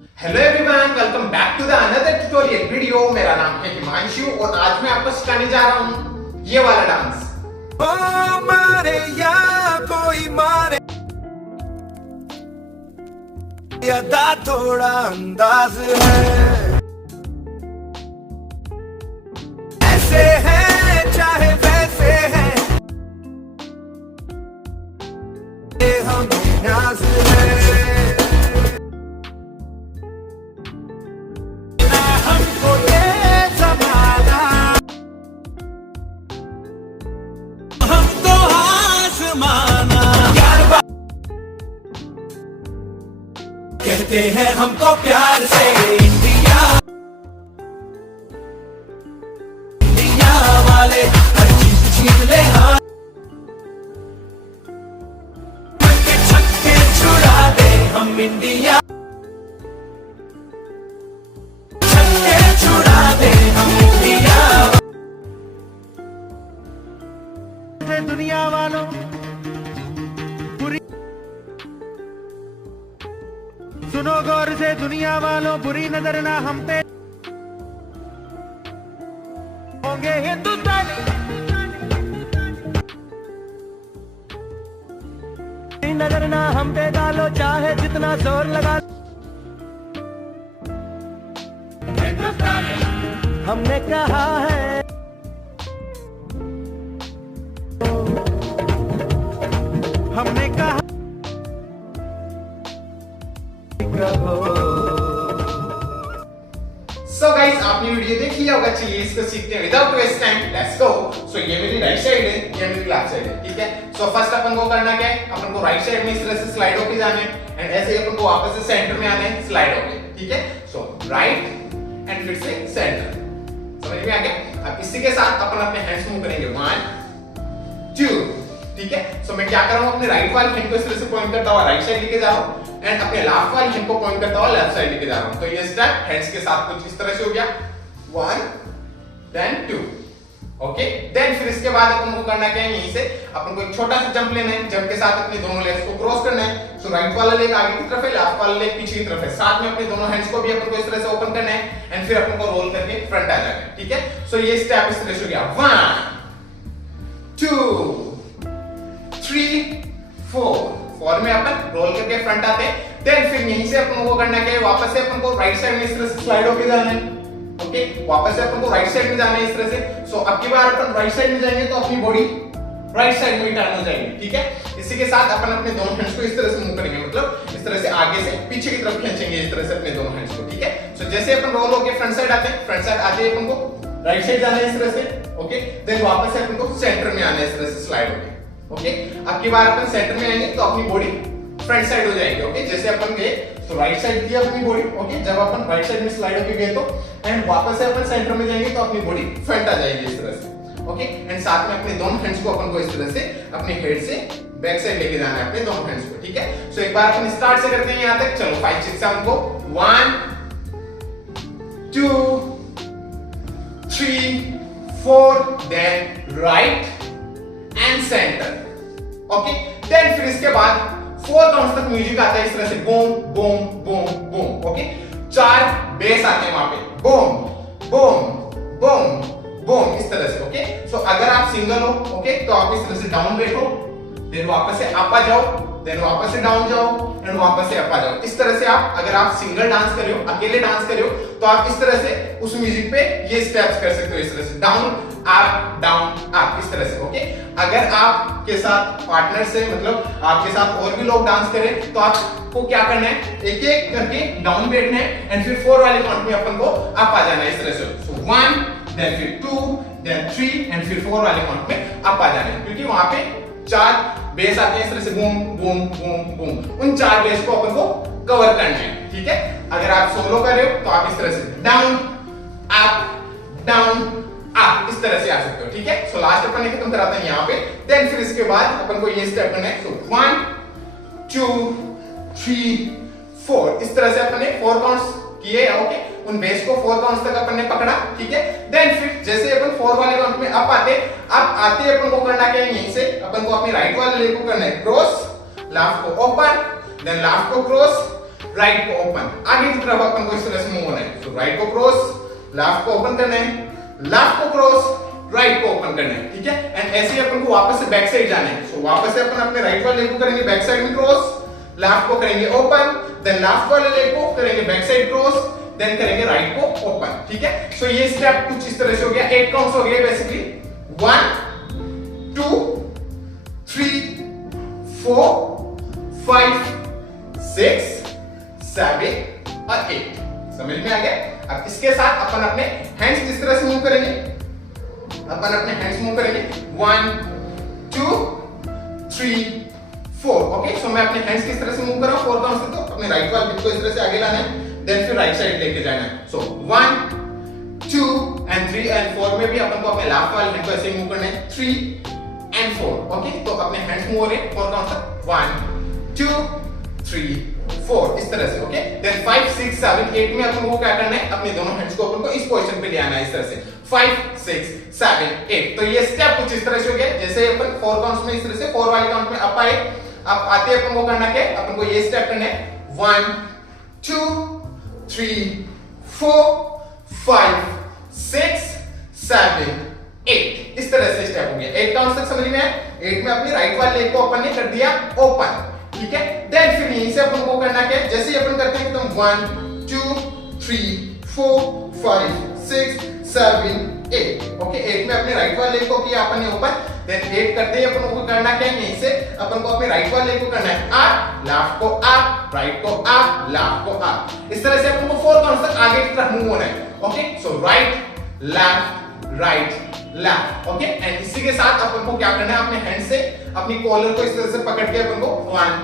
Hello everyone, welcome back to the another tutorial video. मेरा नाम है हिमांशु और आज मैं आपको सिखाने जा रहा हूँ ये वाला डांस। ओ मारे या कोई मारे यादा थोड़ा अंदाज है, ऐसे है चाहे वैसे है, ये हम नाज है। हमको ये जमाना, हम तो आसमाना, कहते हैं हमको प्यार से इंडिया, इंडिया वाले हर चीज जीत ले हाँ, के छक्के छुड़ा दे हम इंडिया, छक्के छुड़ा दे हम इंडिया। दुनिया वालों बुरी सुनो गौर से, दुनिया वालों बुरी नजर ना हम पे होंगे हिंदुस्तानी, नजर ना हम पे डालो चाहे जितना जोर लगा, हमने कहा है हमने कहा सो गाइस, आपने वीडियो देख लिया होगा। चलिए इसको सीखते हैं without waste time, let's go. So ये मेरी राइट साइड है, ये मेरी लेफ्ट साइड है, ठीक है। सो फर्स्ट अपन को करना क्या है, अपन को राइट साइड में इस तरह से स्लाइड होके जाना है एंड ऐसे ही अपन को वापस से सेंटर में आना है स्लाइड होके, ठीक है। सो राइट एंड फिर से सेंटर, समझ में आ गया। अब इसी के साथ अपन अपने हैंड्स मूव करेंगे 1 2, ठीक है। सो मैं क्या कर रहा हूं, अपने राइट वाली हैंड को इस तरह से पॉइंट करता हुआ राइट साइड लेके जा रहा हूं एंड अपने लेफ्ट वाली हैंड को पॉइंट करता हुआ लेफ्ट साइड लेके जा रहा हूं। तो ये स्टेप हैंड्स के साथ कुछ इस तरह से हो गया 1 देन 2, ओके। देन फिर इसके बाद अपन को करना क्या है, यहीं से अपन को एक छोटा सा जंप लेना है। जंप के साथ अपने दोनों लेग्स को क्रॉस करना है। सो राइट वाला लेग आगे की तरफ है, लेफ्ट वाला लेग पीछे की तरफ है। साथ में अपने दोनों हैंड्स को भी अपन को इस तरह से ओपन करना है एंड फिर अपन को रोल करके फ्रंट आ जाना है, ठीक है। सो ये स्टेप इस तरह से हो गया 1 2 3 4 में अपन रोल करके फ्रंट आते हैं। देन फिर यहीं से अपन को करना क्या है, वापस से अपन को राइट साइड में इस तरह से स्लाइड होके जाना है, ओके। वापस से अपन को राइट साइड में जाना है इस तरह से। सो अब की बार अपन राइट साइड में जाएंगे तो अपनी बॉडी राइट साइड में टर्न हो जाएगी, ठीक है। इसी के साथ अपन अपने दोनों हैंड्स को इस तरह से मूव करेंगे, मतलब इस तरह से आगे से पीछे की तरफ खींचेंगे इस तरह से अपने दोनों हैंड्स को, ठीक है। सो जैसे अपन रोल होके फ्रंट साइड आते हैं, फ्रंट साइड आते ही अपन को राइट साइड जाना है इस तरह से, ओके। देन वापस से अपन को सेंटर में आना है इस तरह से स्लाइड होके, ओके। अब की बार अपन सेंटर में आएंगे तो अपनी बॉडी फ्रंट साइड हो जाएगी, ओके। जैसे अपन गए तो राइट साइड थी अपनी बॉडी, ओके। जब अपन राइट साइड में स्लाइड होके गए तो एंड वापस से अपन सेंटर में जाएंगे तो अपनी बॉडी फ्रंट आ जाएगी इस तरह से, ओके। एंड साथ में अपने दोनों हैंड्स को अपन को इस तरह से अपने हेड से बैक साइड लेके जाना है अपने दोनों हैंड्स को, ठीक है। सो एक बार अपन स्टार्ट से करते हैं यहां तक। चलो 5 6 7 को 1 2 3 4 then right and centre, okay. Then फिर इसके बाद 4 काउंट्स तक म्यूजिक आता है इस तरह से boom boom boom boom, okay. 4 base आते हैं वहां पे, बूम बूम बूम बूम इस तरह से, ओके। सो अगर आप सिंगल हो, ओके, तो आप इस तरह से डाउन बैठो, देन वापस से अप आ जाओ, देन वापस से डाउन जाओ एंड वापस से अप आ जाओ। इस तरह से आप अगर आप सिंगल डांस कर रहे हो, अकेले डांस कर रहे हो, तो आप इस तरह से उस म्यूजिक पे ये स्टेप्स कर सकते हो इस तरह से डाउन डाउन अप इस तरह से, ओके। अगर आपके साथ पार्टनर से, मतलब आपके साथ और भी लोग डांस करें, तो आपको क्या करना है, एक एक करके डाउन बैठना है एंड फिर 4 वाले काउंट में अपन को अप आ जाना है इस तरह से। सो 1 देन फिर 2 देन 3 एंड फिर 4 वाले काउंट में अप आ जाना है, क्योंकि वहां पे 4 बेस आते हैं इस तरह से बूम बूम बूम बूम। उन 4 बेस को अपन को कवर करना है, ठीक है। अगर आप सोलो कर रहे हो तो आप इस तरह से डाउन अप इस तरह से आ सकते हो, ठीक है। सो लास्ट अपन ने खत्म कराते हैं यहाँ पे। देन फिर इसके बाद अपन को ये स्टेप करना है। सो 1 2 3 4 इस तरह से अपन ने 4 काउंट्स किए, ओके। उन बेस को 4 काउंट्स तक अपन ने पकड़ा, ठीक है। देन फिर जैसे अपन 4 वाले काउंट में अप आते अपन को करना क्या है, यहीं से अपन को अपने राइट वाले लेग को करना है क्रॉस, लेफ्ट को ओपन, देन लेफ्ट को क्रॉस, राइट को ओपन, आगे की तरफ अपन को इस तरह से मूव होना है। सो राइट को क्रॉस, लेफ्ट को ओपन करना है, लेफ्ट को क्रॉस, राइट को ओपन करना है, ठीक है। एंड ऐसे ही अपन को वापस से बैक साइड जाना है। सो वापस से अपन अपने राइट वाले लेग को करेंगे बैक साइड में क्रॉस, लेफ्ट को करेंगे ओपन, देन लेफ्ट वाले लेग को करेंगे बैक साइड क्रॉस, देन करेंगे राइट को ओपन, ठीक है। सो ये स्टेप कुछ इस तरह से हो गया, 8 काउंट्स हो गए बेसिकली, 1 2 3 4 5 6 7 और 8। समझ में आ गया। अब इसके साथ अपन अपने हैंड्स किस तरह से मूव करेंगे, अपन अपने हैंड्स मूव करेंगे 1 2 3 4। ओके, सो मैं अपने हैंड्स किस तरह से मूव कर रहा हूं 4 काउंट से, तो अपने राइट वाले को इस तरह से आगे लाना है, देन फिर राइट साइड लेके जाना है। सो 1 2 एंड 3 एंड 4 में भी अपन को अपने लेफ्ट वाले हैंड को ऐसे मूव करना है 3 एंड 4। ओके, तो अपने हैंड्स मूव हो रहे हैं 4 काउंट तक, 1 2 3 4 इस तरह से। ओके, देन 5 6 7 8 में अपन को क्या करना है, अपने दोनों हैंड्स को अपन को इस पोजीशन पे ले आना है इस तरह से, 5 6 7 8। तो ये स्टेप कुछ इस तरह से हो गया, जैसे अपन 4 काउंट्स में इस तरह से 4 वाले काउंट में अप आए, अब आते अपन को करना क्या है, अपन को ये स्टेप करना है 1 2 3 4 5 6 7 8 इस तरह से स्टेप हो गया। 8 काउंट तक समझ में आया। 8 में अपने राइट वाले लेग को अपन ने कर दिया ओपन, ठीक है। देन फिर यहीं से अपन को करना क्या है, जैसे ही अपन करते हैं एकदम 1 2 3 4 5 6 7 8। ओके, 8 में अपने राइट वाले लेग को किया अपन ने ओपन, देन 8 करते ही अपन को करना क्या है, यहीं से अपन को अपने राइट वाले लेग को करना है अप, लेफ्ट को अप, राइट को अप, लेफ्ट को अप। इस तरह से अपन को 4 काउंट तक आगे की तरफ मूव होना है। Okay, so right left right left. Okay, and इसी के साथ अपन को क्या करना है, अपने हैंड से अपनी कॉलर को इस तरह से पकड़ के अपन को 1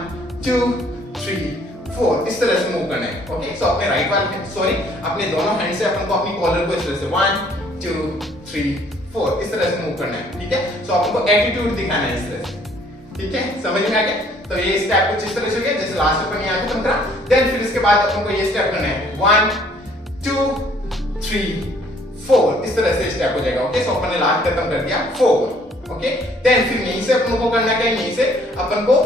2 3 4 इस तरह से मूव करना है। ओके, सो अपने राइट वाले अपने दोनों हैंड से अपन को अपनी कॉलर को इस तरह से 1 2 3 4 इस तरह से मूव करना है, ठीक है। सो अपन को एटीट्यूड दिखाना है इस तरह से, ठीक है। समझ में आ गया। तो ये स्टेप कुछ इस तरह से हो गया, जैसे लास्ट अपन यहां खत्म करा, देन फिर इसके बाद अपन को ये स्टेप करना है 1 2 3 4 इस तरह से स्टेप हो जाएगा। ओके, सो अपन ने लास्ट खत्म कर दिया 4। ओके, देन फिर यहीं से अपन को करना क्या है, यहीं से अपन को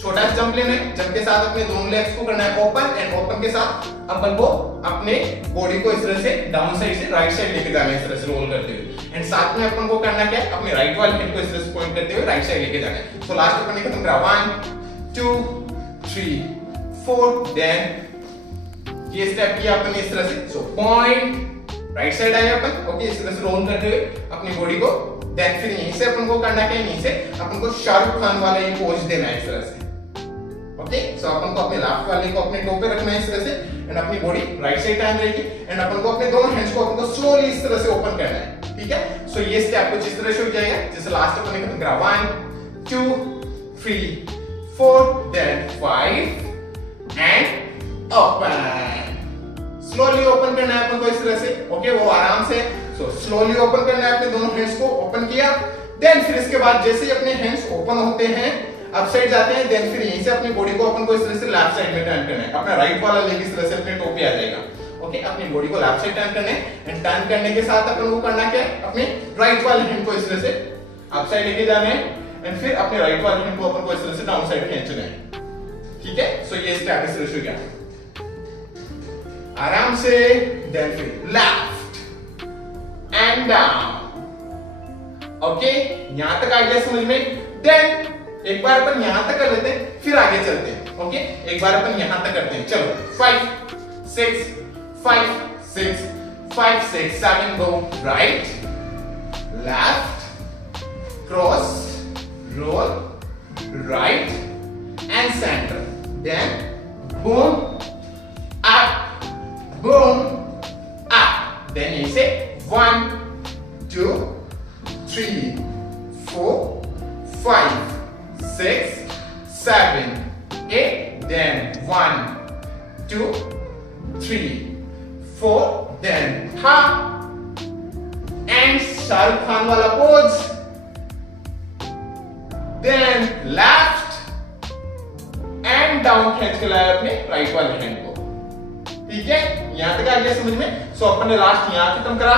छोटा सा जंप लेना है, जंप के साथ अपने दोनों लेग्स को करना है ओपन, एंड ओपन के साथ अपन को अपने बॉडी को इस तरह से डाउन साइड से राइट साइड लेके जाना है, इस तरह से रोल करते हुए, एंड साथ में अपन को करना क्या है, अपने राइट वाले हैंड को इस तरह से पॉइंट करते हुए राइट साइड लेके जाना है। सो लास्ट अपन ने खत्म करा 1 2 3 4, देन ये स्टेप किया अपन ने इस तरह से, सो पॉइंट राइट साइड आए अपन। ओके, इस तरह से रोल करते हुए अपनी बॉडी को, देन फिर यहीं से अपन को करना क्या है, यहीं से अपन को शाहरुख खान वाला ये पोज देना है इस तरह से। ओके, सो अपन को अपने लेफ्ट वाले को अपने टो पे रखना है इस तरह से, एंड अपनी बॉडी राइट साइड टर्न रहेगी, एंड अपन को अपने दोनों हैंड्स को अपन को स्लोली इस तरह से ओपन करना है, ठीक है। सो ये स्टेप कुछ इस तरह से हो जाएगा, जैसे लास्ट अपन ने खत्म करा 1 2 3 4, then 5 and open. Slowly open करना है अपन को इस तरह से। ओके, वो आराम से, सो स्लोली ओपन करना है, अपने दोनों हैंड्स को ओपन किया, देन फिर इसके बाद जैसे ही अपने हैंड्स ओपन होते हैं अप साइड जाते हैं, देन फिर यहीं से अपनी बॉडी को अपन को इस तरह से लेफ्ट साइड में टर्न करना है, अपना राइट वाला लेग इस तरह से अपने टो पे आ जाएगा। ओके, अपनी बॉडी को लेफ्ट साइड टर्न करना है, एंड टर्न करने के साथ अपन को करना क्या है, अपने राइट वाले हैंड को इस तरह से अप साइड लेके जाना है, एंड फिर अपने राइट वाले हैंड को अपन को इस तरह से डाउन साइड खींचना है, ठीक है। सो ये स्टेप इस तरह से हो गया आराम से, देन फिर लेफ्ट एंड डाउन। ओके, यहां तक आ गया समझ में। देन एक बार अपन यहां तक कर लेते हैं, फिर आगे चलते हैं। ओके, एक बार अपन यहां तक करते हैं, चलो 5 6 5 6 5 6 7 go right left cross roll right and centre, then boom up boom up, then यहीं से 1 2 3 4 5 6 7 8, then 1 2 3 4, then half and Shahrukh Khan वाला pose, then left and down खींच के लाया अपने राइट वाले हैंड को, ठीक है। यहां तक आ गया समझ में। सो अपन ने लास्ट यहां खत्म करा,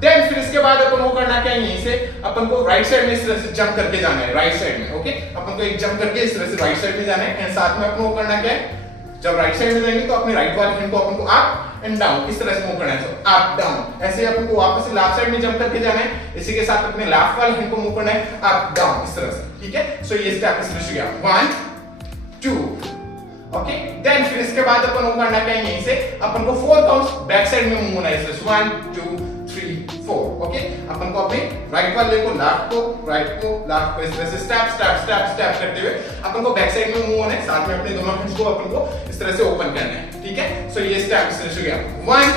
देन फिर इसके बाद अपन को करना क्या है, यहीं से अपन को राइट साइड में इस तरह से जंप करके जाना है, राइट साइड में। ओके, अपन को एक जंप करके इस तरह से राइट साइड में जाना है, एंड साथ में अपन को करना क्या है, जब राइट साइड में जाएंगे तो अपने राइट वाले हैंड को अपन को अप एंड डाउन इस तरह से मूव करना है, सो अप डाउन। ऐसे अपन को वापस से लेफ्ट साइड में जंप करके जाना है, इसी के साथ अपने लेफ्ट वाले हैंड को मूव करना है अप डाउन इस तरह से, ठीक है। सो ये स्टेप इस तरह से गया 1 2, ओके। देन फिर इसके बाद अपन को करना क्या है, यहीं से अपन को 4 काउंट्स बैक साइड में मूव होना है, इस 1 2 3 4, ओके। अपन को अपने राइट वाले को लेफ्ट को इस तरह से स्टेप स्टेप स्टेप स्टेप करते हुए अपन को बैक साइड में मूव होना है, साथ में अपने दोनों हैंड्स को अपन को इस तरह से ओपन करना है, ठीक है। सो ये स्टेप इस तरह से गया 1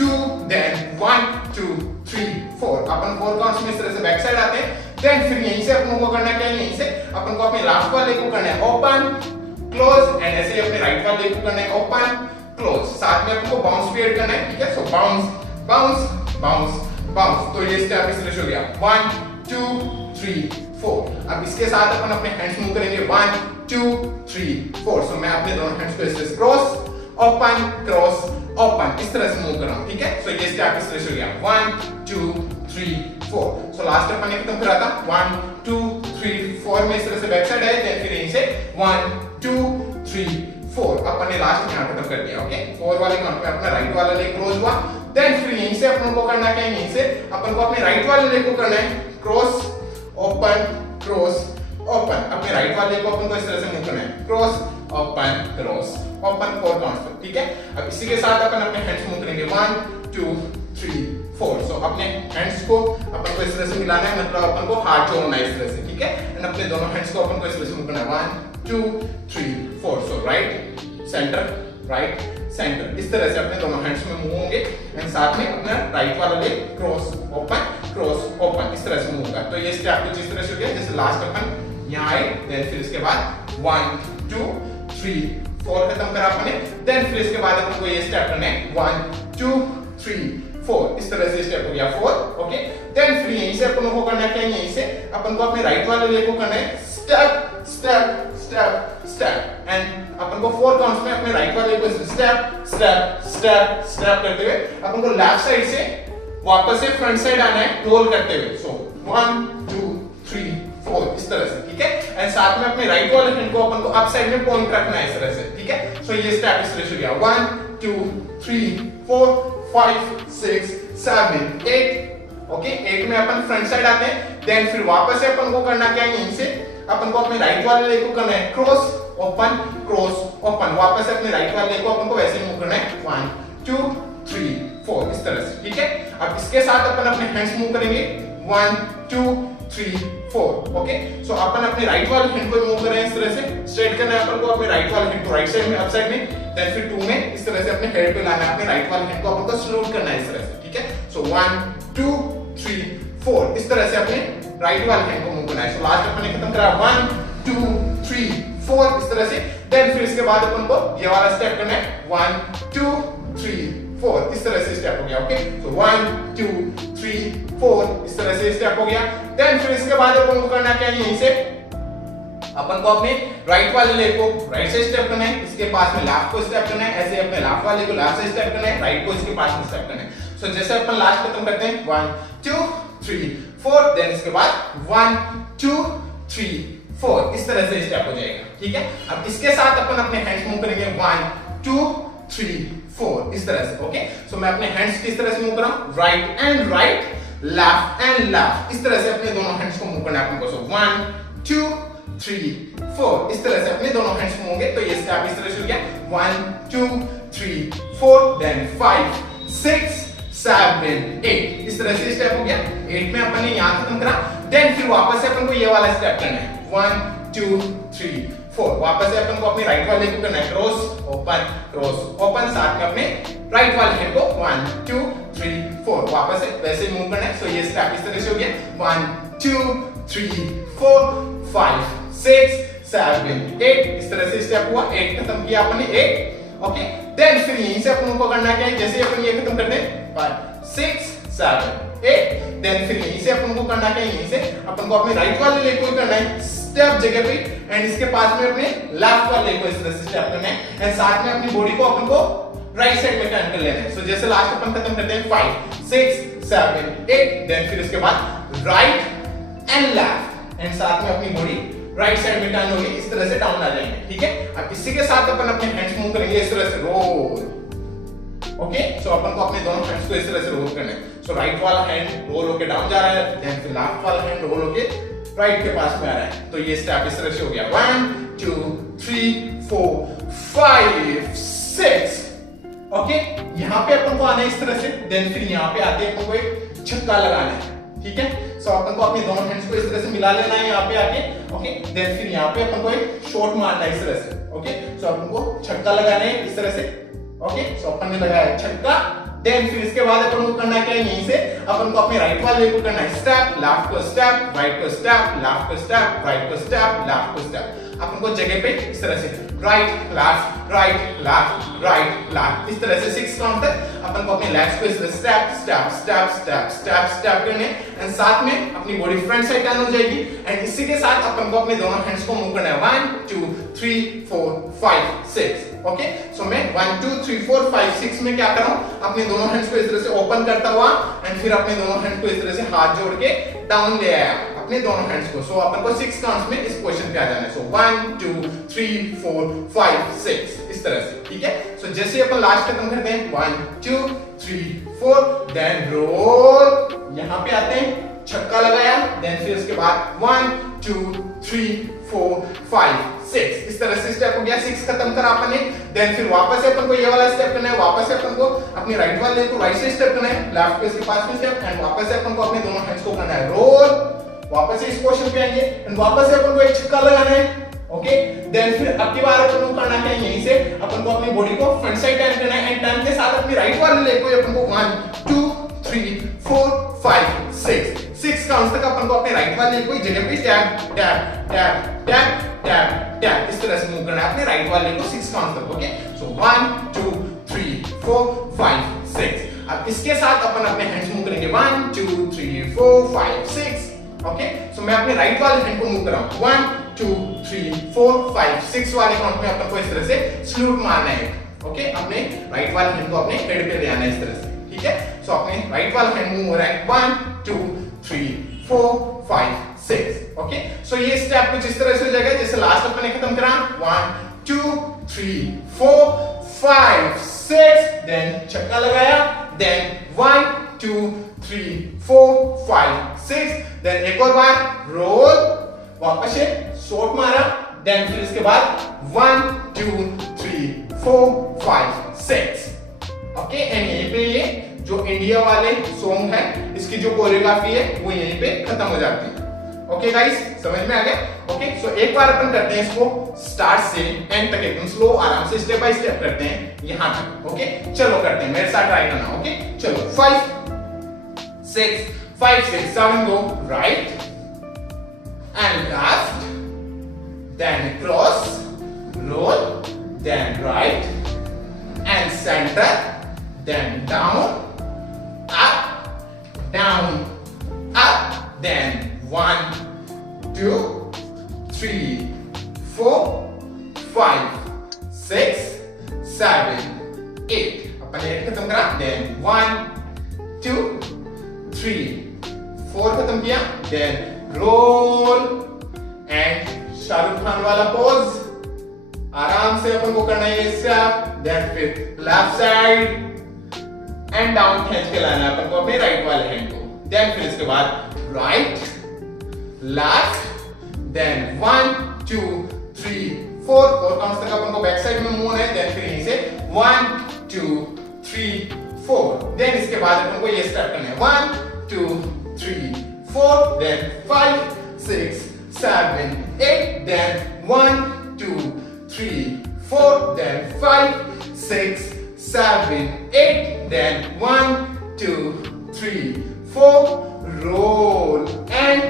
2, देन 1 2 3 4, अपन 4 काउंट्स में इस तरह से बैक साइड आते हैं। देन फिर यहीं से अपन को करना क्या है, यहीं से अपन को अपने लेफ्ट वाले को करना है ओपन क्लोज, एंड ऐसे ही अपने राइट वाले को करना है ओपन क्लोज, साथ में अपन को बाउंस भी ऐड करना है, ठीक है। सो बाउंस बाउंस बाउंस बाउंस, तो ये स्टेप इस तरह से हो गया 1 2 3 4। अब इसके साथ अपन अपने हैंड्स मूव करेंगे 1 2 3 4। सो मैं अपने दोनों हैंड्स को इस तरह से क्रॉस ओपन इस तरह से मूव कर रहा हूं, ठीक है। सो ये स्टेप इस तरह से हो गया 1 2 3 4। सो लास्ट अपन ने खत्म करा था 1 2 3 4 में इस तरह से बैक साइड है, देन फिर यहीं से 1 2 3 4 अपन ने लास्ट में खत्म कर दिया, ओके। 4 वाले काउंट पे अपना राइट वाला लेग क्लोज हुआ। देन फिर यहीं से अपन को करना क्या है, यहीं से अपन को अपने राइट वाले लेग को करना है क्रॉस ओपन अपने राइट वाले को अपन को इस तरह से मूव करना है क्रॉस ओपन 4 काउंट्स पे, ठीक है। अब इसी के साथ अपन अपने हैंड्स मूव करेंगे 1 2 3 4। सो अपने हैंड्स को अपन को इस तरह से मिलाना है, मतलब अपन को हाथ जोड़ना है इस तरह से, ठीक है। एंड अपने दोनों हैंड्स को अपन को इस तरह से मूव करना है 1 2 3 4। सो राइट सेंटर इस तरह से अपने दोनों हैंड्स में मूव होंगे, एंड साथ में अपना राइट वाला लेग क्रॉस ओपन इस तरह से मूव होगा। तो ये स्टेप कुछ इस तरह से हो गया, जैसे लास्ट अपन यहां आए, देन फिर इसके बाद 1 2 3 4 खत्म करा अपने। देन फिर इसके बाद अपन को ये स्टेप करना है 1 2 3 4 इस तरह से स्टेप हो गया 4, ओके। देन फिर यहीं से अपन को करना क्या है, यहीं से अपन को अपने राइट वाले लेग को करना है step step step step, and अपन को 4 काउंट्स में अपने राइट वाले को स्टेप स्टेप स्टेप स्टेप करते हुए अपन को लेफ्ट साइड से वापस से फ्रंट साइड आना है रोल करते हुए। सो 1 2 3 4 इस तरह से, ठीक है। एंड साथ में अपने राइट वाले हैंड को अपन को अप साइड में पॉइंट रखना है इस तरह से, ठीक है। सो ये स्टेप इस तरह से हो गया 1 2 3 4 5 6 7 8, ओके। 8 में अपन फ्रंट साइड आते हैं, देन फिर वापस से अपन को करना क्या है, यहीं से अपन को अपने राइट वाले लेग को करना है क्रॉस ओपन वापस से अपने राइट वाले लेग को अपन को वैसे मूव करना है 1 2 3 4 इस तरह से, ठीक है। अब इसके साथ अपन अपने हैंड्स मूव करेंगे 1 2 3 4, ओके। सो अपन अपने राइट वाले हैंड को मूव कर रहे हैं इस तरह से, स्ट्रेट करना है अपन को अपने राइट वाले हैंड को राइट साइड में अप साइड में, देन फिर 2 में इस तरह से अपने हेड पे लाना है, अपने राइट वाले हैंड को अपन को सैल्यूट करना है इस तरह से, ठीक है। सो 1 2 3 4 इस तरह से अपने राइट वाले हैंड को मूव करना है। सो लास्ट अपन ने खत्म करा 1 2 3 4 इस तरह से। देन फिर इसके बाद अपन को ये वाला स्टेप करना है 1 2 3 4 इस तरह से स्टेप हो गया, ओके। सो 1 2 3 4 इस तरह से स्टेप हो गया। देन फिर इसके बाद अपन को करना क्या है, यहीं से अपन को अपने राइट वाले लेग को राइट से स्टेप करना है, इसके पास में लेफ्ट को स्टेप करना है, ऐसे अपने लेफ्ट वाले को लेफ्ट से स्टेप करना है, राइट को इसके पास में स्टेप करना है। सो जैसे अपन लास्ट खत्म करते हैं 1 2 3 4, देन इसके बाद 1 2 3 4 इस तरह से स्टेप हो जाएगा, ठीक है। अब इसके साथ अपन अपने हैंड्स मूव करेंगे 1 2 3 4 इस तरह से, ओके। सो मैं अपने हैंड्स किस तरह से मूव कर रहा हूं, right and right left and left इस तरह से अपने दोनों हैंड्स को मूव करना है अपन को। सो 1 2 3 4 इस तरह से अपने दोनों हैंड्स मूव होंगे। तो ये स्टेप इस तरह से हो गया 1 2 3 4, देन 5 6 7 8 इस तरह से स्टेप हो गया। 8 में अपन ने यहां खत्म करा, देन फिर वापस से अपन को ये वाला स्टेप करना है 1 2 3 4, वापस से अपन को अपने राइट वाले को करना है क्रॉस ओपन, साथ में अपने राइट वाले हैंड को 1 2 3 4 वापस से वैसे मूव करना है। सो ये स्टेप इस तरह से हो गया 1 2 3 4 5 6 7 8 इस तरह से स्टेप हुआ। 8 खत्म किया अपन ने 8, ओके। देन फिर यहीं से अपन को करना क्या है, जैसे अपन ये खत्म करते हैं 5 6 7 8, देन फिर यहीं से अपन को करना क्या है, यहीं से अपन को अपने राइट वाले लेग को करना है स्टेप जगह पे, एंड इसके पास में अपने लेफ्ट वाले लेग को इस तरह से स्टेप करना है, एंड साथ में अपनी बॉडी को अपन को राइट साइड में टर्न कर लेना है। सो जैसे लास्ट अपन खत्म करते हैं 5 6 7 8, देन फिर इसके बाद राइट एंड लेफ्ट, एंड साथ में अपनी बॉडी राइट साइड में टर्न होगी, इस तरह से डाउन आ जाएंगे, ठीक है। अब इसी के साथ अपन अपने हैंड्स मूव करेंगे इस तरह से, रोल, ओके। सो अपन को अपने दोनों हैंड्स को इस तरह से रोल करना है। सो राइट वाला हैंड रोल होके डाउन जा रहा है, देन फिर लेफ्ट वाला हैंड रोल होके राइट के पास में आ रहा है। तो ये स्टेप इस तरह से हो गया, 1 2 3 4 5 6, ओके। यहाँ पे अपन को आना है इस तरह से, देन फिर यहाँ पे आके अपन को एक छक्का लगाना है, ठीक है। सो अपन को अपने दोनों हैंड्स को इस तरह से मिला लेना है यहाँ पे आके, ओके। देन फिर यहाँ पे अपन को एक शॉट मारना है इस तरह से, ओके। सो अपन को छक्का लगाना है इस तरह से, ओके। सो अपन ने लगाया छक्का, देन फिर इसके बाद अपन को करना क्या है, यहीं से अपन को अपने राइट वाले को करना है स्टेप, लेफ्ट को स्टेप, राइट को स्टेप, लेफ्ट को स्टेप, राइट को स्टेप, लेफ्ट को स्टेप। अपन को जगह पे इस तरह से right left right left right left, इस तरह से 6 काउंट तक अपन को अपने लेग्स को इस तरह step step step step step step करने, एंड साथ में अपनी बॉडी फ्रंट साइड टर्न हो जाएगी, एंड इसी के साथ अपन को अपने दोनों हैंड्स को मूव करना है 1 2 3 4 5 6, ओके। सो मैं 1 2 3 4 5 6 में क्या कर रहा हूं, अपने दोनों हैंड्स को इस तरह से ओपन करता हुआ, एंड फिर अपने दोनों हैंड्स को इस तरह से हाथ जोड़ के डाउन ले आया अपने दोनों हैंड्स को। सो अपन को 6 काउंट्स में इस पोजीशन पे आ जाना है। सो 1 2 3 4 5 6, इस तरह से, ठीक है। सो जैसे अपन लास्ट खत्म करते हैं 1 2 3 4, देन रोल, यहाँ पे आते हैं, छक्का लगाया, देन फिर उसके बाद 1 2 3 4 5 6, इस तरह से स्टेप हो गया, 6 खत्म करा अपन ने। देन फिर वापस से अपन को ये वाला स्टेप करना है, वापस से अपन को अपने राइट वाले को राइट से स्टेप करना है, लेफ्ट को इसके पास में स्टेप, एंड वापस से अपन को अपने दोनों हैंड्स को करना है रोल, वापस से इस पोजीशन पे आएंगे, एंड वापस से अपन को एक छक्का लगाना है, ओके। देन फिर अब की बार अपन को करना है, यहीं से अपन को अपनी बॉडी को फ्रंट साइड टर्न करना है, एंड टर्न के साथ अपनी राइट वाले लेग को अपन को 1 2 3 4 5 6 काउंट्स तक अपन को अपने राइट वाले लेग को जगह पे tap tap tap tap tap tap, इस तरह से मूव करना है अपने राइट वाले लेग को 6 काउंट्स तक, ओके। सो 1 2 3 4 5 6। अब इसके साथ अपन अपने हैंड्स मूव करेंगे 1 2 3 4 5 6, ओके। सो मैं अपने राइट वाले हैंड को मूव कर रहा हूं 1 2 3 4 5 6 वाले काउंट में अपन को इस तरह से सल्यूट मारना है, ओके। अपने राइट वाले हैंड को अपने हेड पे ले आना है इस तरह से, ठीक है। सो अपने राइट वाला हैंड मूव हो रहा है 1 2 3 4 5 6, ओके। सो ये स्टेप कुछ इस तरह से हो जाएगा जैसे लास्ट अपन ने खत्म करा 1 2 3 4 5 6, देन छक्का लगाया, देन 1 2 3 4 5 6, देन एक और बार रोल, वापस से शॉट मारा, देन फिर इसके बाद 1 2 3 4 5 6, ओके। एंड यहीं पे ये जो इंडिया वाले सॉन्ग है इसकी जो कोरियोग्राफी है वो यहीं पे खत्म हो जाती है, ओके गाइस, समझ में आ गया, ओके। सो एक बार अपन करते हैं इसको स्टार्ट से एंड तक एकदम स्लो आराम से स्टेप बाय स्टेप करते हैं यहां तक, ओके। चलो करते हैं, मेरे साथ ट्राई करना, ओके। चलो 5 6 5 6 7 go right and left, then cross, roll, then right and center, then down, up, down, up, then 1 2 3 4 5 6 7 8, अपन ये खत्म करा, then 1 2 3 4 खत्म किया, then roll and Shahrukh Khan वाला पोज, आराम से अपन को करना है ये स्टेप, देन फिर लेफ्ट साइड एंड डाउन खींच के लाना है अपन को अपने राइट वाले हैंड को, देन फिर इसके बाद राइट लेफ्ट, देन 1 2 3 4 काउंट्स तक अपन को बैक साइड में मूव है, देन फिर यहीं से 1 2 3 4, देन इसके बाद अपन को ये स्टेप करना है 1 2 3 4, then 5 6 7 8, then 1 2 3 4, then 5 6 7 8, then 1 2 3 4, roll and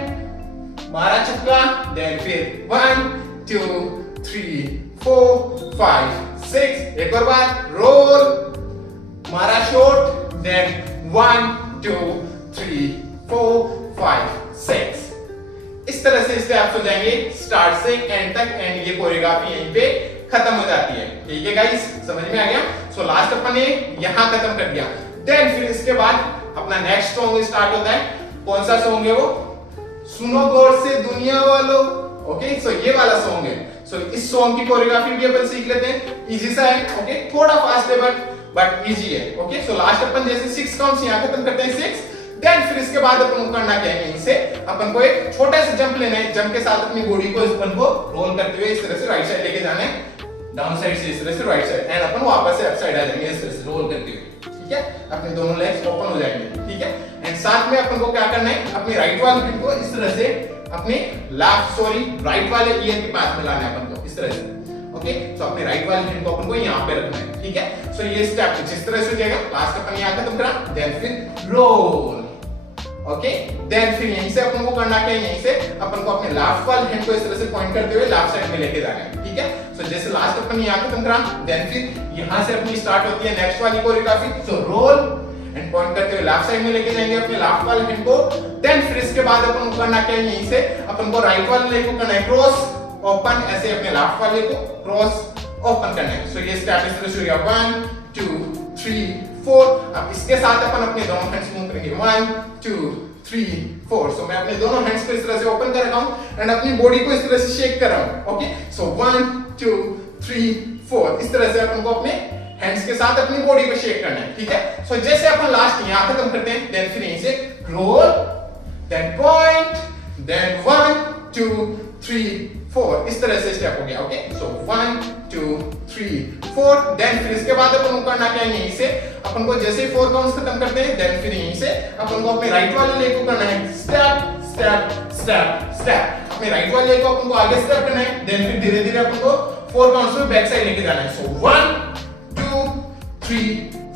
मारा छक्का, then फिर 1 2 3 4 5 6, एक और बार roll, मारा शॉट, then 1 2 3 4 5 6, इस तरह से स्टेप्स हो जाएंगे स्टार्ट से एंड तक, एंड ये कोरियोग्राफी यहीं पे खत्म हो जाती है, ठीक है गाइस, समझ में आ गया। सो लास्ट अपन ने यहां खत्म कर दिया, देन फिर इसके बाद अपना नेक्स्ट सॉन्ग स्टार्ट होता है। कौन सा सॉन्ग है वो? सुनो गौर से दुनिया वालों, ओके सो ये वाला सॉन्ग है। सो इस सॉन्ग की कोरियोग्राफी भी अपन सीख लेते हैं, इजी सा है। ओके थोड़ा फास्ट है बट इजी है। ओके सो लास्ट अपन जैसे 6 काउंट्स यहां खत्म करते हैं 6, देन फिर इसके बाद अपन को करना क्या है, यहीं से अपन को एक छोटा सा जंप लेना है, जंप के साथ अपनी बॉडी को अपन को रोल करते हुए इस तरह से राइट साइड लेके जाना है, डाउन साइड से इस तरह से राइट साइड, एंड अपन वापस से अप साइड आ जाएंगे इस तरह से रोल करते हुए। ठीक है अपने दोनों लेग्स ओपन हो जाएंगे। ठीक है एंड साथ में अपन को क्या करना है, अपनी राइट वाली हैंड को इस तरह से अपने राइट वाले ईयर के पास में लाना है अपन को इस तरह से। ओके तो अपने राइट वाली हैंड को अपन को यहाँ पे रखना है। ठीक है सो ये स्टेप जिस तरह से हो जाएगा, लास्ट अपन यहाँ खत्म करा, देन फिर रोल। ओके देन फिर यहीं से अपन को करना क्या है, यहीं से अपन को अपने लेफ्ट वाली हैंड को इस तरह से पॉइंट करते हुए लेफ्ट साइड में लेके जाना है। ठीक है सो जैसे लास्ट अपन यहाँ खत्म करा, देन फिर यहाँ से अपनी स्टार्ट होती है नेक्स्ट वाली choreography. So roll and point करते हुए लेफ्ट साइड में लेके जाएंगे अपने लेफ्ट वाले हैंड को, देन फिर इसके बाद अपन को करना क्या है, यहीं से अपन को राइट वाले लेग को करना है क्रॉस ओपन, ऐसे अपने लेफ्ट वाले को क्रॉस ओपन करना है। सो ये स्टेप इस तरह से हो गया 1 2 3 4। अब इसके साथ अपन अपने दोनों हैंड्स मूव करेंगे 1 2 3 4। सो मैं अपने दोनों हैंड्स को इस तरह से ओपन कर रहा हूं एंड अपनी बॉडी को इस तरह से शेक कर रहा हूं। ओके सो 1 2 3 4 इस तरह से अपन को अपने हैंड्स के साथ अपनी बॉडी को शेक करना है। ठीक है सो जैसे अपन लास्ट यहां खत्म करते हैं, देन फिर यहीं से रोल, देन पॉइंट, देन 1 2 3 4 इस तरह से स्टेप हो गया। ओके सो 1 2 3 4, देन फिर इसके बाद अपन को करना क्या है, यहीं से अपन को जैसे 4 काउंट्स खत्म करते हैं, देन फिर यहीं से अपन को अपने राइट वाले लेग को करना है स्टेप स्टेप स्टेप स्टेप। अपने राइट वाले लेग को अपन को आगे स्टेप करना है, देन फिर धीरे धीरे अपन को 4 काउंट्स में बैक साइड लेके जाना है। सो 1 2 3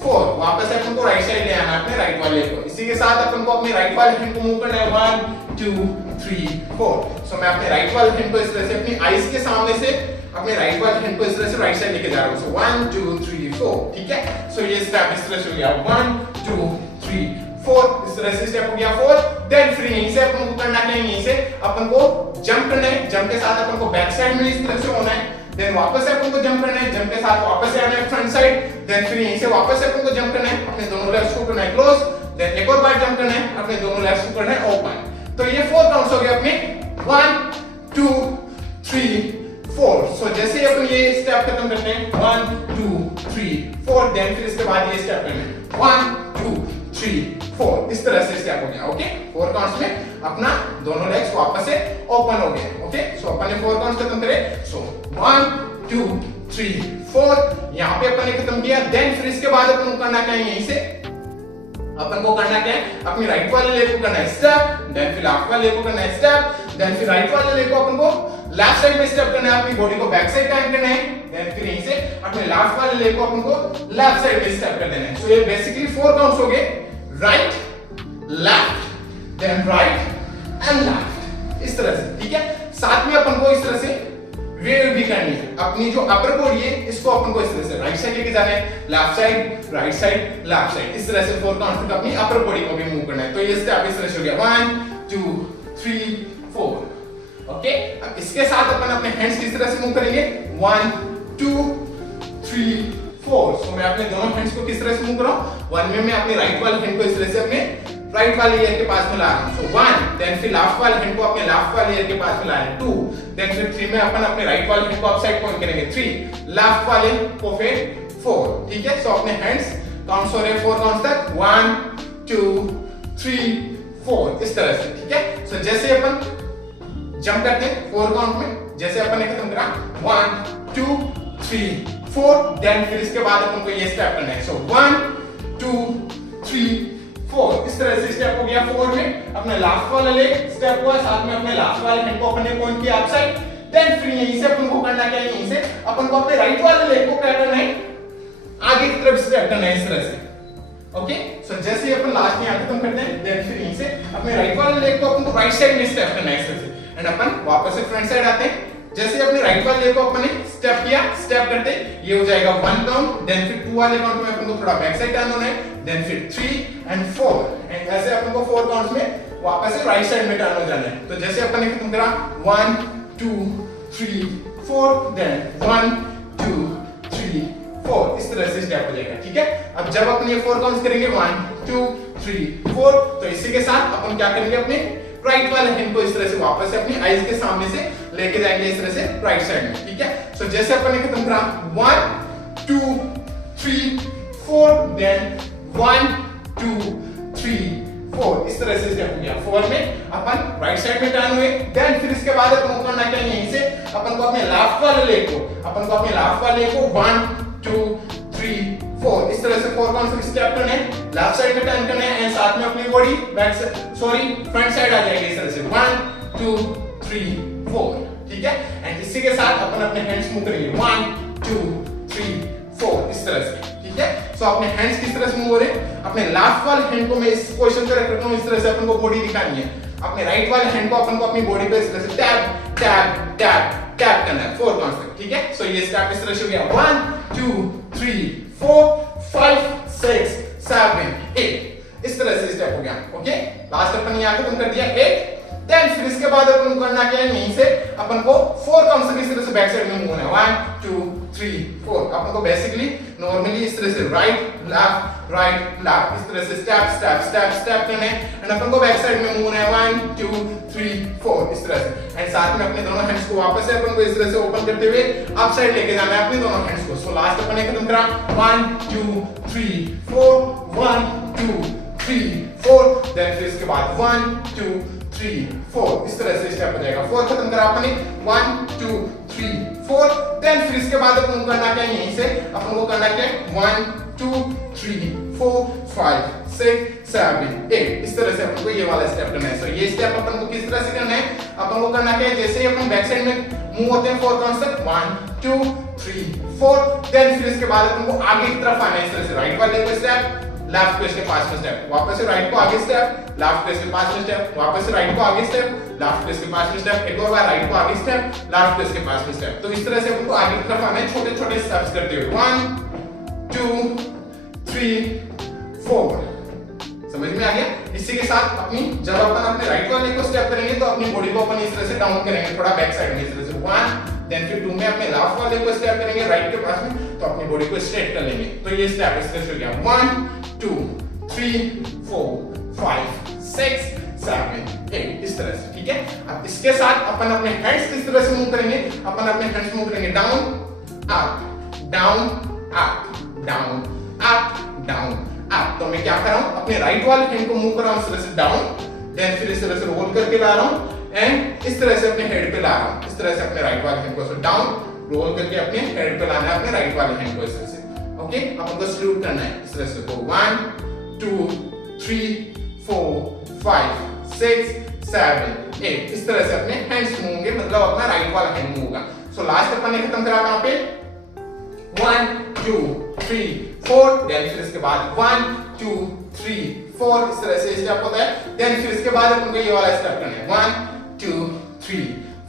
4 वापस अपन को राइट साइड ले आना है अपने राइट वाले को। इसी के साथ अपन को अपने राइट वाले हैंड को मूव करना है 1 2 3 4। सो मैं अपने राइट वाले हैंड को इस तरह से अपनी आईज के सामने से अपने राइट वाले हैंड को इस तरह से राइट साइड लेके जा रहा हूं। सो 1 2 3 4। ठीक है सो ये स्टेप इस तरह से हो गया 1 2 3 4 इस तरह से स्टेप हो गया 4। देन फिर यहीं से अपन को करना क्या है, यहीं से अपन को जंप करना है, जंप के साथ अपन को बैक साइड में इस तरह से होना है, देन वापस से अपन को जंप करना है, जंप के साथ वापस से आना है फ्रंट साइड, देन फिर यहीं से वापस से अपन को जंप करना है, अपने दोनों लेग्स को करना है क्लोज, देन एक और बार जंप करना है, अपने दोनों लेग्स को करना है ओपन। तो ये 4 काउंट्स हो गए अपने 1 2 3 4। सो जैसे अपन ये स्टेप खत्म करते हैं 1 2 3 4, देन फिर इसके बाद ये स्टेप करना है 1 2 3 4 इस तरह से स्टेप हो गया। ओके 4 काउंट्स में अपना दोनों लेग्स वापस से ओपन हो गए। ओके सो अपन ने 4 काउंट्स खत्म करे। सो 1 2 3 4 यहाँ पे अपन ने खत्म किया। देन फिर इसके बाद अपन को करना क्या है, यहीं से अपन को करना क्या है, अपनी राइट वाले लेग को करना है स्टेप, देन फिर लेफ्ट वाले लेग को करना है स्टेप, देन फिर राइट वाले लेग को अपन को लेफ्ट साइड में स्टेप करना है, अपनी बॉडी को बैक साइड टर्न करना है, देन फिर यहीं से अपने लेफ्ट वाले लेग को अपन को लेफ्ट साइड में स्टेप कर देना है। सो ये बेसिकली 4 काउंट्स हो गए, right left then right and left इस तरह से। ठीक है साथ में अपन को इस तरह से वेव भी करनी है, अपनी जो अपर बॉडी है इसको अपन को इस तरह से राइट साइड लेके जाना है, left side right side left side इस तरह से 4 काउंट्स तक अपनी अपर बॉडी को भी मूव करना है। तो ये स्टेप इस तरह से हो गया 1 2 3 4। ओके अब इसके साथ अपन अपने हैंड्स किस तरह से मूव करेंगे 1 2 3 4। सो मैं अपने दोनों हैंड्स को किस तरह से मूव कर रहा हूं, 1 में मैं अपने राइट वाले हैंड को इस तरह से अपने राइट वाले ईयर के पास में ला रहा हूं। सो 1, देन फिर लेफ्ट वाले हैंड को अपने लेफ्ट वाले ईयर के पास में ला रहे हैं 2, देन फिर 3 में अपन अपने राइट वाले हैंड को अप साइड पॉइंट करेंगे 3, लेफ्ट वाले को फिर 4। ठीक है सो अपने हैंड्स काउंट्स हो रहे हैं 4 काउंट्स तक 1 2 3 4 इस तरह से। ठीक है सो जैसे अपन जंप करते हैं 4 काउंट में, जैसे अपन ने खत्म करा 1 2 3 4, देन फिर इसके बाद अपन को ये स्टेप करना है। सो 1 2 3 4 इस तरह से स्टेप हो गया। 4 में अपना लेफ्ट वाला लेग स्टेप हुआ, साथ में अपने लेफ्ट वाले हैंड को अपने पॉइंट किया अप साइड, देन फिर यहीं से अपन को करना क्या है, यहीं से अपन को अपने राइट वाले लेग को क्या करना है, आगे की तरफ स्टेप करना है इस तरह से। ओके सो जैसे ही अपन लास्ट में खत्म करते हैं, देन फिर यहीं से अपने राइट वाले लेग को अपन को राइट साइड में स्टेप करना है इस तरह से, एंड अपन वापस से फ्रंट साइड आते हैं। जैसे अपने राइट वाले लेग को अपन ने स्टेप किया, स्टेप करते ये हो जाएगा 1 काउंट, देन फिर 2 वाले काउंट में अपन को थोड़ा बैक साइड टर्न होना है, देन फिर 3 एंड 4, एंड ऐसे अपन को 4 काउंट्स में वापस से राइट साइड में टर्न हो जाना है। तो जैसे अपन ने खत्म करा 1 2 3 4, देन 1 2 3 4 इस तरह से स्टेप हो जाएगा। ठीक है अब जब अपन ये 4 काउंट्स करेंगे 1 2 3 4, तो इसी के साथ अपन क्या करेंगे, अपने राइट वाले हैंड को इस तरह से वापस से अपनी आईज के सामने से लेके जाएंगे इस तरह से राइट साइड में, ठीक है। सो जैसे अपन ने खत्म करा 1 2 3 4 देन 1 2 3 4 इस तरह से स्टेप हो गया। 4 में अपन राइट साइड में टर्न हुए, देन फिर इसके बाद अपन को करना क्या है, यहीं से अपन को अपने लेफ्ट वाले लेग को 1 2 3 4 इस तरह से 4 कौन स्टेप करना है, लेफ्ट साइड में टर्न करना है एंड साथ में अपनी बॉडी फ्रंट साइड आ जाएगी इस तरह से 1 2 3 4, ठीक है। एंड इसी के साथ अपन अपने हैंड्स मूव करेंगे 1 2 3 4 इस तरह से, ठीक है। सो अपने हैंड्स किस तरह से मूव हो रहे हैं, अपने लेफ्ट वाले हैंड को मैं इस पोजीशन पे रख रखा हूं, इस तरह से अपन को बॉडी दिखानी है। अपने राइट वाले हैंड को अपन को अपनी बॉडी पे इस तरह से टैप टैप टैप टैप करना है 4 काउंट्स तक, ठीक है। सो ये स्टेप इस तरह से हो गया 1 2 3 4 5 6 7 8 इस तरह से स्टेप हो गया, ओके। लास्ट अपन यहां खत्म कर दिया 8, देन फिर इसके बाद अपन को करना क्या है, यहीं से अपन को 4 काउंट्स तक इस तरह से बैक साइड में मूव होना है 1 2 3 4। अपन को बेसिकली नॉर्मली इस तरह से राइट लेफ्ट इस तरह से स्टेप स्टेप स्टेप स्टेप करना है एंड अपन को बैक साइड में मूव होना है 1 2 3 4 इस तरह से। एंड साथ में अपने दोनों हैंड्स को वापस से अपन को इस तरह से ओपन करते हुए अप साइड लेके जाना है अपने दोनों हैंड्स को। सो लास्ट अपन ने खत्म करा 1 2 3 4 1 2 3 4, देन फिर इसके बाद 1 2 3 4 इस तरह से स्टेप हो जाएगा। 4 खत्म करा अपन ने 1 2 3 4, देन फिर इसके बाद अपन को करना क्या है, यहीं से अपन को करना क्या है 1 2 3 4 5 6 7 8 इस तरह से अपन को ये वाला स्टेप करना है। सो ये स्टेप अपन को किस तरह से करना है, अपन को करना क्या है, जैसे ही अपन बैक साइड में मूव होते हैं 4 काउंट्स तक 1 2 3 4, देन फिर इसके बाद अपन को आगे की तरफ आना है इस तरह से राइट वाले को स्टेप, लेफ्ट को इसके पास में स्टेप, वापस से राइट को आगे स्टेप, लेफ्ट को इसके पास में स्टेप, वापस से राइट को आगे स्टेप, लेफ्ट को इसके पास में स्टेप, एक और बार राइट को आगे स्टेप, लेफ्ट को इसके पास में स्टेप। तो इस तरह से हमको आगे की तरफ आना है छोटे छोटे स्टेप्स करते हुए 1 2 3 4। समझ में आ गया। इसी के साथ अपनी जब अपन अपने राइट वाले को स्टेप करेंगे तो अपनी बॉडी को अपन इस तरह से डाउन करेंगे थोड़ा बैक साइड में इस तरह से 1, देन फिर 2 में अपने लेफ्ट वाले को स्टेप करेंगे राइट के पास में तो अपनी बॉडी को स्ट्रेट कर लेंगे। तो ये स्टेप इस तरह से हो गया 1 2 3 4 5 6 7 8 इस तरह से, ठीक है। अब इसके साथ अपन अपने हैंड्स किस तरह से मूव करेंगे, अपन अपने हैंड्स मूव करेंगे down up down up down up down up. तो मैं क्या कर रहा हूं, अपने राइट वाले हैंड को मूव कर रहा हूं इस तरह से डाउन, देन फिर इस तरह से रोल करके ला रहा हूं एंड इस तरह से अपने हेड पे ला रहा हूं, इस तरह से अपने राइट वाले हैंड को डाउन रोल करके अपने हेड पे लाना है अपने राइट वाले हैंड को इस तरह से, ओके। अपन को सैल्यूट करना है इस तरह से। तो 1 2 3 4 5 6 7 8 इस तरह से अपने हैंड्स मूव होंगे, मतलब अपना राइट वाला हैंड मूव होगा। सो लास्ट अपन ने खत्म करा कहां पे 1 2 3 4, देन फिर इसके बाद 1 2 3 4 इस तरह से स्टेप होता है। देन फिर इसके बाद अपन को ये वाला स्टेप करना है 1 2 3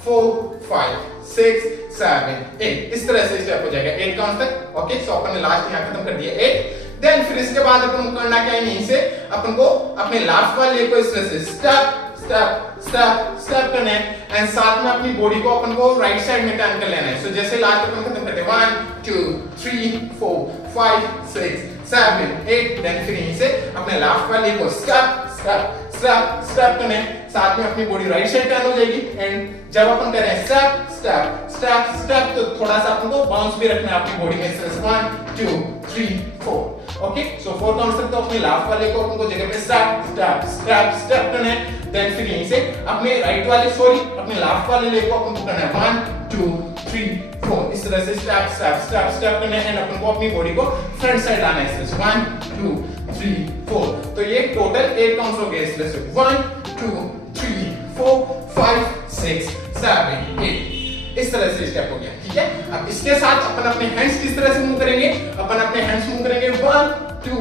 4 5 6 7 8 इस तरह से स्टेप हो जाएगा 8 काउंट तक, ओके। सो अपन ने लास्ट यहां खत्म कर दिया 8, देन फिर इसके बाद अपन को करना क्या है, यहीं से अपन को अपने लेफ्ट वाले को इस तरह से स्टेप स्टेप स्टेप स्टेप करना है एंड साथ में अपनी बॉडी को अपन को राइट साइड में टर्न कर लेना है। सो जैसे लास्ट अपन खत्म करते हैं 1 2 3 4 5 6 7 8, देन फिर यहीं से अपने लेफ्ट वाले को स्टेप स्टेप स्टेप स्टेप करना है, साथ में अपनी बॉडी राइट साइड टर्न हो जाएगी एंड जब अपन कर रहे हैं स्टेप स्टेप स्टेप स्टेप तो थोड़ा सा अपन को बाउंस भी रखना है अपनी बॉडी में इस तरह से 1 2 3 4, ओके। सो 4 काउंट्स तक तो अपने लेफ्ट वाले को अपन को जगह पे स्टेप स्टेप स्टेप स्टेप करना है, देन फिर यहीं से अपने राइट वाले अपने लेफ्ट वाले लेग को अपन को करना है 1 2 3 4 इस तरह से स्टेप स्टेप स्टेप स्टेप करना है एंड अपन को अपनी बॉडी को फ्रंट साइड लाना है इस तरह से 1 2 3 4। तो ये टोटल 8 काउंट्स हो गए इस तरह से 1 2 3 4 5 6 7 8 इस तरह से स्टेप हो गया, ठीक है। अब इसके साथ अपन अपने हैंड्स किस तरह से मूव करेंगे, अपन अपने हैंड्स मूव करेंगे 1 2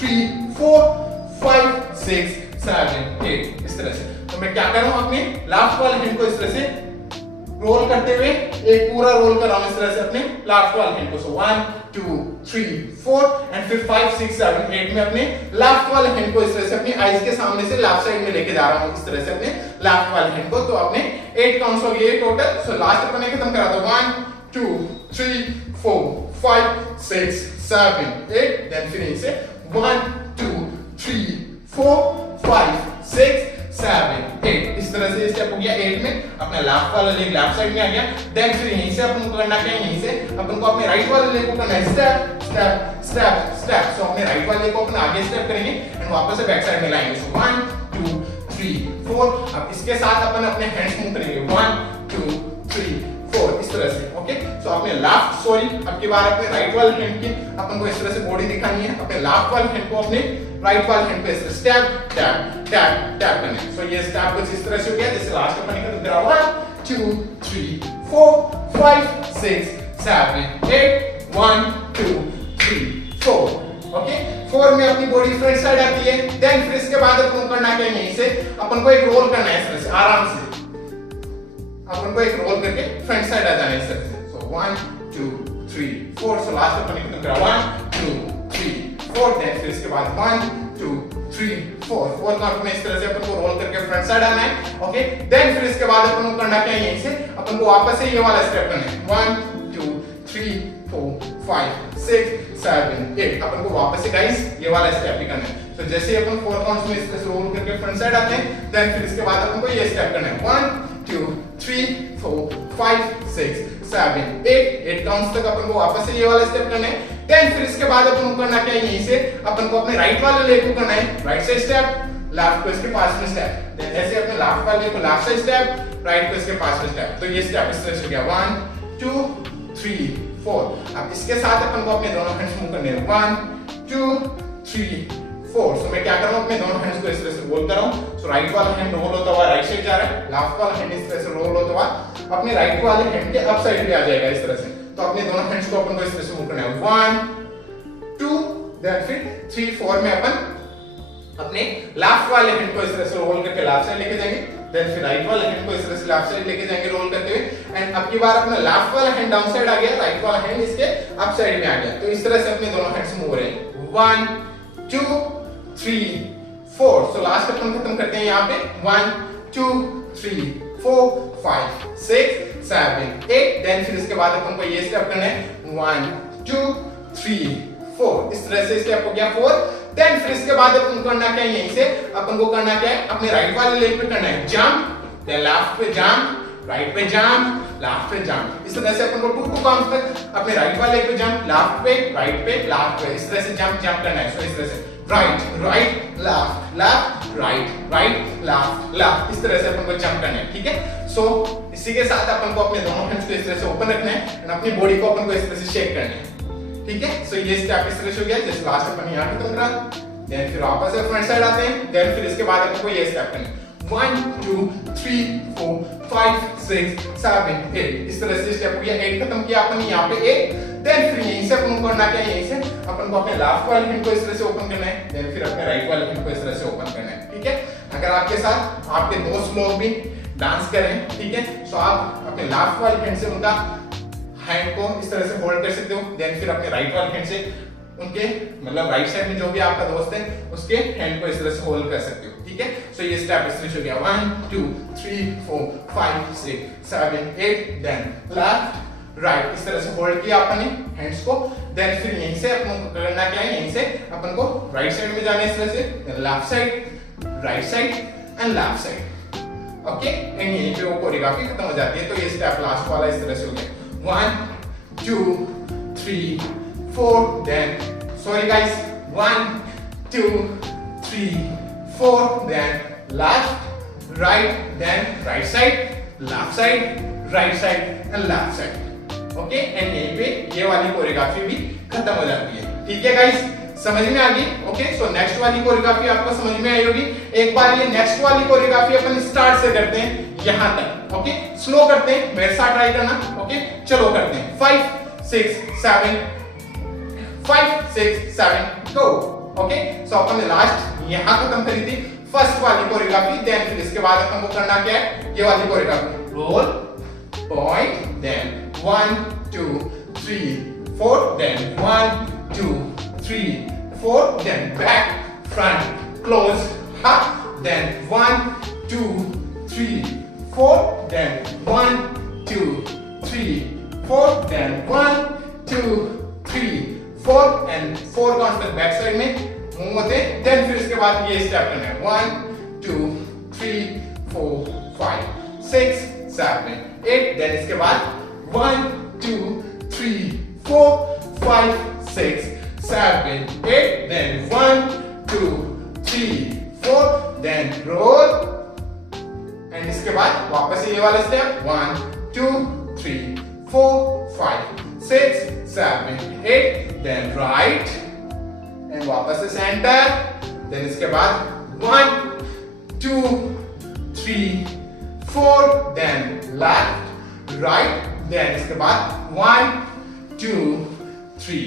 3 4 5 6 7 8 इस तरह से। तो मैं क्या कर रहा हूं, अपने लेफ्ट वाले हैंड को इस तरह से रोल करते हुए एक पूरा रोल कर रहा हूं इस तरह से अपने लेफ्ट वाले हैंड को। सो 1 2 3 4 एंड फिर 5 6 7 8 में अपने लेफ्ट वाले हैंड को इस तरह से अपनी आईज के सामने से लेफ्ट साइड में लेके जा रहा हूं इस तरह से अपने लेफ्ट वाले हैंड को। तो अपने 8 काउंट्स हो गए टोटल। सो लास्ट अपन ने खत्म करा था 1 2 3 4 5 6 7 8, देन फिर इसे 1 2 3 4 5 6 7 8 स्टेप हो गया 8 में, अपना लेफ्ट वाला लेग लेफ्ट साइड में आ गया। देन फिर यहीं से अपन को करना क्या है, यहीं से अपन को अपने राइट वाले लेग को करना है स्टेप स्टेप स्टेप स्टेप। सो अपने राइट वाले लेग को अपन आगे स्टेप करेंगे एंड वापस से बैक साइड में लाएंगे। सो 1 2 3 4। अब इसके साथ अपन अपने हैंड्स मूव करेंगे 1 2 3 4 इस तरह से। ओके, सो अपने लेफ्ट अब की बार अपने राइट वाले हैंड की अपन को इस तरह से बॉडी दिखानी है। अपने लेफ्ट वाले हैंड को अपने राइट वाले हैंड पे स्टेप टैप टैप टैप करना है। सो ये स्टेप कुछ इस तरह से हो गया जैसे लास्ट अपन ने करा 1 2 3 4 5 6 7 8 1 2 3 4। ओके, 4 में अपनी बॉडी फ्रंट साइड आती है। देन फिर इसके बाद अपन को करना क्या है, यहीं से अपन को एक रोल करना है इस तरह से आराम से। अपन को एक रोल करके फ्रंट साइड आ जाना है इस तरह से। सो 1 2 3 4। सो लास्ट अपन ने खत्म करा 1 2 3 4। देन फिर इसके बाद 1 2 3 4 4 काउंट में इस तरह से अपन को रोल करके फ्रंट साइड आना है। ओके, देन फिर इसके बाद अपन को करना क्या है, यहीं से अपन को वापस से ये वाला स्टेप करना है 1 2 3 4 5 6 7 8। अपन को वापस से गाइस ये वाला स्टेप भी करना है। तो जैसे अपन 4 काउंट्स में इस तरह से रोल करके फ्रंट साइड आते हैं, देन फिर इसके बाद अपन को ये स्टेप करना है 1 2 3 4 5 6 7 8 काउंट्स तक अपन को वापस से ये वाला स्टेप करना है। देन फिर इसके बाद अपन को करना क्या है, यहीं से अपन को अपने राइट वाले लेग को करना है राइट साइड स्टेप, लेफ्ट को इसके पास में स्टेप। देन ऐसे अपने लेफ्ट वाले को लेफ्ट साइड स्टेप, राइट को इसके पास में स्टेप। तो ये स्टेप इस तरह से हो गया 1 2 3 4। अब इसके साथ अपन को अपने दोनों हैंड्स मूव करने हैं 1 2 3 4। सो मैं क्या कर रहा हूं, अपने दोनों हैंड्स को इस तरह से रोल कर रहा हूं। सो राइट वाला हैंड रोल होता हुआ राइट साइड जा रहा है, लेफ्ट वाला हैंड इस तरह से रोल होता हुआ अपने राइट वाले हैंड के अप साइड पे आ जाएगा इस तरह से। तो अपने दोनों हैंड्स को अपन को इस तरह से मूव करना है 1 2 देन फिर 3 4 में अपन अपने लेफ्ट वाले हैंड को इस तरह से रोल करके लेफ्ट साइड लेके जाएंगे। देन फिर राइट वाले हैंड को इस तरह से लेफ्ट साइड लेके जाएंगे रोल करते हुए। एंड अब की बार अपना लेफ्ट वाला हैंड डाउन साइड आ गया, राइट वाला हैंड इसके अप साइड में आ गया। तो इस तरह से अपने दोनों हैंड्स मूव हो रहे हैं 1 2 3 4। सो लास्ट अपन खत्म करते हैं यहाँ पे 1 2 3 4 5 6 7 8। देन फिर इसके बाद अपन को ये स्टेप करना है 1 2 3 4 इस तरह से स्टेप हो गया 4। देन फिर इसके बाद अपन को करना क्या है, यहीं से अपन को करना क्या है, अपने राइट वाले लेग पे करना है जंप, देन लेफ्ट पे जंप, राइट पे जंप, लेफ्ट पे जंप। इस तरह से अपन को 2 काउंट तक अपने राइट वाले लेग पे जंप, लेफ्ट पे राइट पे लेफ्ट पे इस तरह से जंप जंप करना है। सो इस तरह से right right left left right right left left इस तरह से अपन को जंप करना है। ठीक है, सो इसी के साथ अपन को अपने दोनों हैंड्स को इस तरह से ओपन रखना है एंड अपनी बॉडी को अपन को इस तरह से शेक करना है। ठीक है, सो ये स्टेप इस तरह से हो गया जैसे लास्ट अपन यहाँ खत्म करा। देन फिर वापस से फ्रंट साइड आते हैं। देन फिर इसके बाद अपन को ये स्टेप करना है 1 2 3 4 5 6 7 8 इस तरह से स्टेप हो गया। 8 खत्म किया अपन यहाँ पे 8। देन फिर यहीं से अपन को करना क्या है, यहीं से अपन को अपने लेफ्ट वाले हैंड को इस तरह से ओपन करना है। देन फिर अपने राइट वाले हैंड को इस तरह से ओपन करना है। ठीक है, अगर आपके साथ आपके दोस्त लोग भी डांस कर रहे हैं, ठीक है, सो आप अपने लेफ्ट वाले हैंड से उनका हैंड को इस तरह से होल्ड कर सकते हो। देन फिर अपने राइट वाले हैंड से उनके मतलब राइट साइड में जो भी आपका दोस्त है उसके हैंड को इस तरह से होल्ड कर सकते हो। ठीक है, सो ये स्टेप इस तरह से हो गया 1 2 3 4 5 6 7 8। देन लेफ्ट राइट इस तरह से होल्ड किया अपन ने हैंड्स को। देन फिर यहीं से अपन को करना क्या है, यहीं से अपन को राइट साइड में जाना है इस तरह से, left side right side and left side. Okay, and यहीं पे वो कोरियोग्राफी खत्म हो जाती है। तो ये स्टेप लास्ट वाला इस तरह से हो गया 1 2 3 4। Then sorry guys 1 2 3 4। then left right then right side left side right side and left side। Okay, and यहीं पे ये वाली कोरियोग्राफी भी खत्म हो जाती है। ठीक है गाइस, समझ में आ गई। ओके, सो नेक्स्ट वाली कोरियोग्राफी आपको समझ में आई होगी। एक बार ये नेक्स्ट वाली कोरियोग्राफी अपन स्टार्ट से करते हैं यहां तक। ओके, स्लो करते हैं, मेरे साथ ट्राई करना। ओके, चलो करते हैं 5 6 7 5 6 7 गो। ओके, सो अपन ने लास्ट यहां खत्म करी थी फर्स्ट वाली कोरियोग्राफी। देन फिर इसके बाद अपन को करना क्या है, ये वाली choreography role point, then 1 2 3 4, then 1 2 3 4, then back front close up, then 1 2 3 4, then 1 2 3 4, then 1 2 3 4 and 4 count तक बैक साइड में मूव होते हैं। देन फिर इसके बाद ये स्टेप करना है 1 2 3 4 5 6 7 8 देन इसके बाद 1 2 3 4 5 6 7 8 देन 1 2 3 4 देन रोल एंड इसके बाद वापस ये वाला स्टेप 1 2 3 4 5 6 7 8 देन राइट एंड वापस से सेंटर देन इसके बाद 1 2 3 4 देन लेफ्ट राइट देन इसके बाद 1 2 3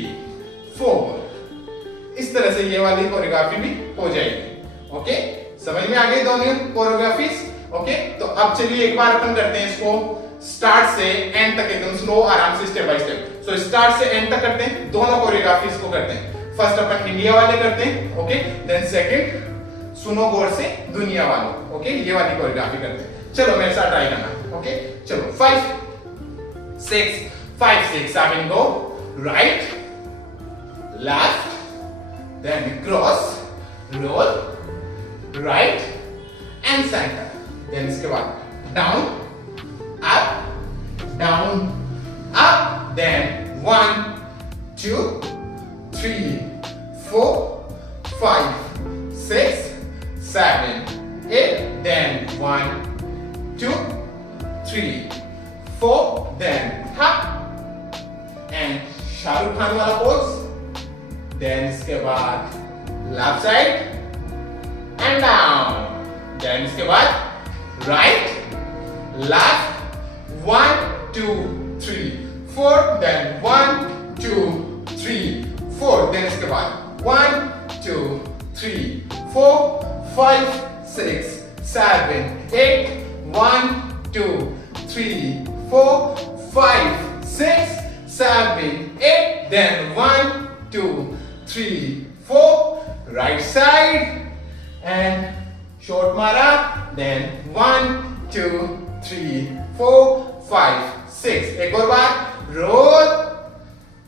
4 इस तरह से ये वाली कोरियोग्राफी भी हो जाएगी। ओके समझ में आ गई दोनों कोरियोग्राफीज। ओके तो अब चलिए एक बार अपन करते हैं इसको स्टार्ट से एंड तक एकदम स्लो आराम से step by step. So start से एंड तक करते हैं, दोनों कोरियोग्राफीज को करते हैं। फर्स्ट अपन इंडिया वाले करते हैं ओके देन सेकंड सुनो गौर से दुनिया वालों ओके ये वाली कोरियोग्राफी करते हैं। चलो मेरे साथ ट्राई करना ओके चलो 5 6 5 6 7 go right left then cross roll right and centre then इसके बाद down up then 1 2 3 4 5 6 7 8 then 1 2 3 4 then up and Shahrukh Khan वाला पोज then इसके बाद left side and down then इसके बाद राइट लेफ्ट 1 2 3 4 then 1 2 3 4 then इसके बाद 1 2 3 4 5 6 7 8 1 2 3 4 5 6 7 8 then 1 2 3 4 right side and short mara then 1 2 3 4 5 6 एक और बार roll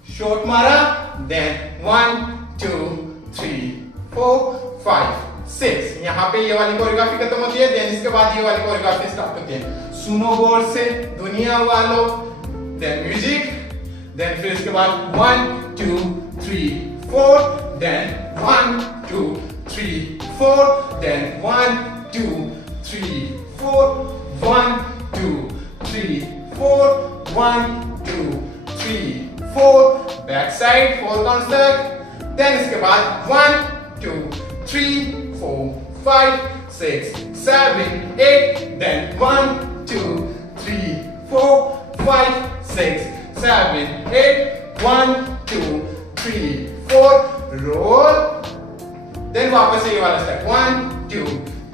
short mara then 1 2 3 4 5 6 यहाँ पे ये वाली कोरियोग्राफी खत्म होती है देन इसके बाद ये वाली कोरियोग्राफी स्टार्ट होती है सुनो गौर से दुनिया वालों देन म्यूजिक देन फिर इसके बाद 1 2 3 4 then 1 2 3 4 then 1 2 3 4 1 2 3 4 1 2 3 4 back side 4 counts तक देन इसके बाद 1 2 3 4 5 6 7 8 then 1 2 3 4 5 6 7 8 1 2 3 4 roll then वापस से ये वाला step 1 2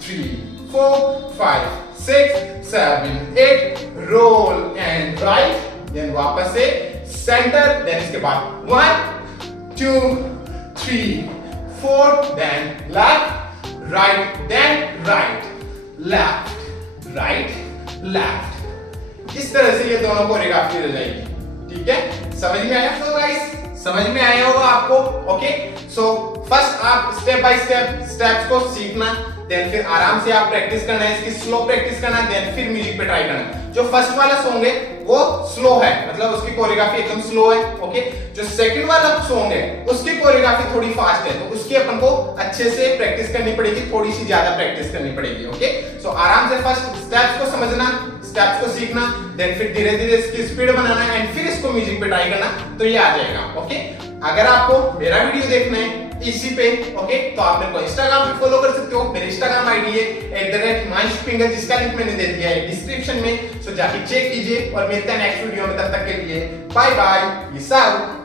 3 4 5 6 7 8 roll and right then वापस से center then इसके बाद 1 2 3 4 then left right then right left right left इस तरह से ये दोनों कोरियोग्राफी हो जाएगी। ठीक है समझ में आया तो गाइस समझ में आया होगा आपको। ओके सो फर्स्ट आप स्टेप बाय स्टेप स्टेप्स को सीखना देन फिर आराम से आप प्रैक्टिस करना है इसकी स्लो प्रैक्टिस करना देन फिर म्यूजिक पे ट्राई करना। जो फर्स्ट वाला सॉन्ग है वो स्लो है मतलब उसकी कोरियोग्राफी एकदम स्लो है ओके जो सेकंड वाला सॉन्ग है उसकी कोरियोग्राफी थोड़ी फास्ट है तो उसकी अपन को अच्छे से प्रैक्टिस करनी पड़ेगी थोड़ी सी ज्यादा प्रैक्टिस करनी पड़ेगी। ओके सो आराम से फर्स्ट स्टेप्स को समझना स्टेप्स को सीखना देन फिर धीरे धीरे इसकी स्पीड बनाना एंड फिर इसको म्यूजिक पे ट्राई करना तो ये आ जाएगा। ओके अगर आपको मेरा वीडियो देखना है इसी पे ओके तो आप मेरे को इंस्टाग्राम पे फॉलो कर सकते हो। मेरी इंस्टाग्राम आईडी है @himanshufinger जिसका लिंक मैंने दे दिया है डिस्क्रिप्शन में। सो जाके चेक कीजिए और मिलते हैं नेक्स्ट वीडियो में तब तक के लिए बाय बाय पीस आउट।